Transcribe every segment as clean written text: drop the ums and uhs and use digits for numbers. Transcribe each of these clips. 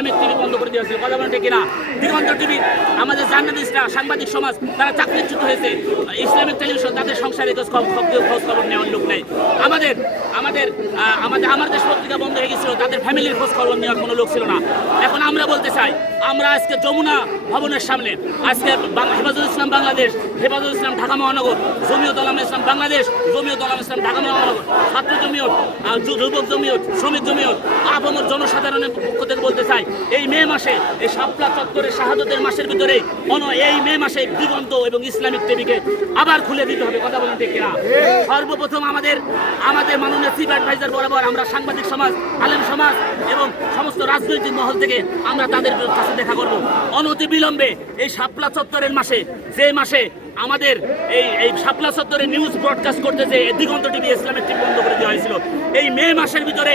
Islamic TV বন্ধ করে দেওয়া হয়েছিল, কথা বলেন ঠিক কিনা? দিগন্ত টিভি, আমাদের জার্নালিস্টরা, সাংবাদিক সমাজ, তারা চাকরিচ্যুত হয়েছে। ইসলামিক টেলিভিশন, তাদের সংসারে খোঁজ খবর নেওয়ার লোক নেই। আমাদের আমাদের আমার দেশ পত্রিকা বন্ধ হয়ে গেছিল, তাদের ফ্যামিলির খোঁজ খবর নেওয়ার কোনো লোক ছিল না। এখন আমরা বলতে চাই, আমরা আজকে যমুনা ভবনের সামনে আজকে হেফাজতুল ইসলাম বাংলাদেশ, হেফাজতুল ইসলাম ঢাকা মহানগর, জমিয়ত উলামা ইসলাম বাংলাদেশ, জমিয়ত উলামা ইসলাম ঢাকা মহানগর, ছাত্র জমিয়ত, যুবক জমিয়ত, শ্রমিক জমিয়ত, আপামর জনসাধারণের পক্ষ থেকে বলতে চাই, এই মে মাসে, এই শাপলা চত্বরের শাহাদতের মাসের ভিতরে এই মে মাসে দিগন্ত এবং ইসলামিক টিভিকে আবার খুলে দিতে হবে, কথা বলেন ঠিক কিনা? সর্বপ্রথম আমাদের মাননীয় চিফ অ্যাডভাইজার বরাবর আমরা সাংবাদিক সমাজ, আলেম সমাজ এবং সমস্ত রাজনৈতিক মহল থেকে আমরা তাদের কাছে দেখা করব। অনতি বিলম্বে এই শাপলা চত্বরের মাসে, যে মাসে আমাদের এই শাপলা চত্বরে নিউজ ব্রডকাস্ট করতে যে দিগন্ত টিভি, ইসলামিক টিভি বন্ধ করে দেওয়া হয়েছিল, এই মে মাসের ভিতরে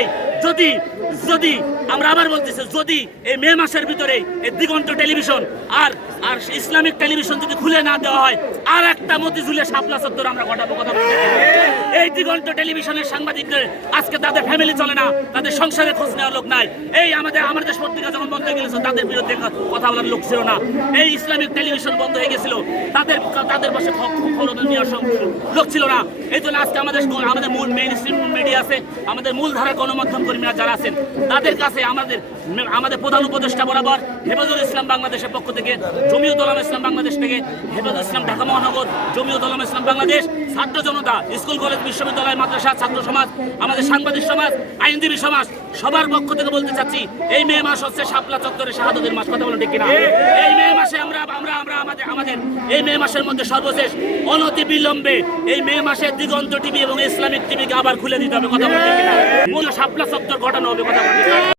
যদি আমরা আবার বলতেছি, যদি এই মে মাসের ভিতরে এই দিগন্ত টেলিভিশন আর ইসলামিক টেলিভিশন যদি খুলে না দেওয়া হয়, আর একটা মতিঝুলের শাপলা চত্বর আমরা ঘটাবো, কথা বলতে। এই দিগন্ত টেলিভিশনের সাংবাদিকদের আজকে তাদের ফ্যামিলি চলে না, তাদের সংসারে খোঁজ নেওয়ার লোক নাই। এই আমাদের দেশ পত্রিকা যখন বন্ধ হয়ে গেছিল, তাদের বিরুদ্ধে কথা বলার লোক ছিল না। এই ইসলামিক টেলিভিশন বন্ধ হয়ে গেছিল, তাদের পাশে খবর নেওয়ার লোক ছিল না। এই জন্য আজকে আমাদের মূল মেইন স্ট্রিম মিডিয়া আছে, আমাদের মূলধারা গণমাধ্যম কর্মীরা যারা আছেন, তাদের কাছে আমাদের প্রধান উপদেষ্টা বরাবর হেফাজতুল ইসলাম বাংলাদেশের পক্ষ থেকে, জমিয়ত উলামা ইসলাম বাংলাদেশ থেকে, হেফাজতুল ইসলাম ঢাকা মহানগর, জমিয়ত উলামা ইসলাম বাংলাদেশ, ছাত্র জনতা, স্কুল কলেজ বিশ্ববিদ্যালয় মাদ্রাসা ছাত্র সমাজ, আমাদের সাংবাদিক সমাজ, আইনজীবী সমাজ, সবার পক্ষ থেকে বলতে চাচ্ছি, এই মে মাস হচ্ছে শাপলা চত্বরের শাহাদতের মাস, কথা বলেন ঠিক কিনা? এই মে মাসে আমরা আমাদের এই মে মাসের মধ্যে সর্বশেষ অনতি বিলম্বে এই মে মাসে দিগন্ত টিভি এবং ইসলামিক টিভিকে আবার খুলে দিতে হবে, কথা বলেন ঠিক কিনা? মূল শাপলা চত্বর ঘটানো হবে, কথা বলেন।